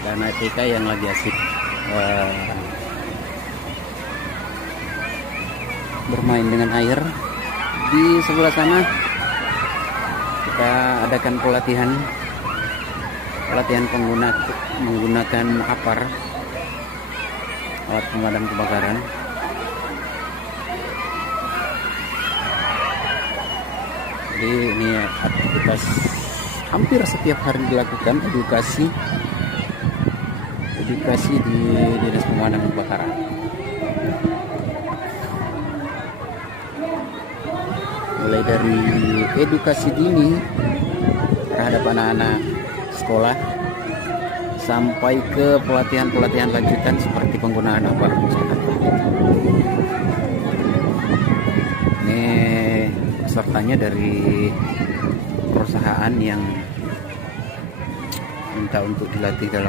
dan ATK yang lagi asik bermain dengan air. Di sebelah sana kita adakan pelatihan menggunakan APAR, alat pemadam kebakaran. Jadi ini aktivitas hampir setiap hari dilakukan, edukasi di Dinas Pemadam Kebakaran. Mulai dari edukasi dini terhadap anak-anak sekolah sampai ke pelatihan lanjutan seperti penggunaan aparat pusaka. Ini pesertanya dari perusahaan yang minta untuk dilatih dalam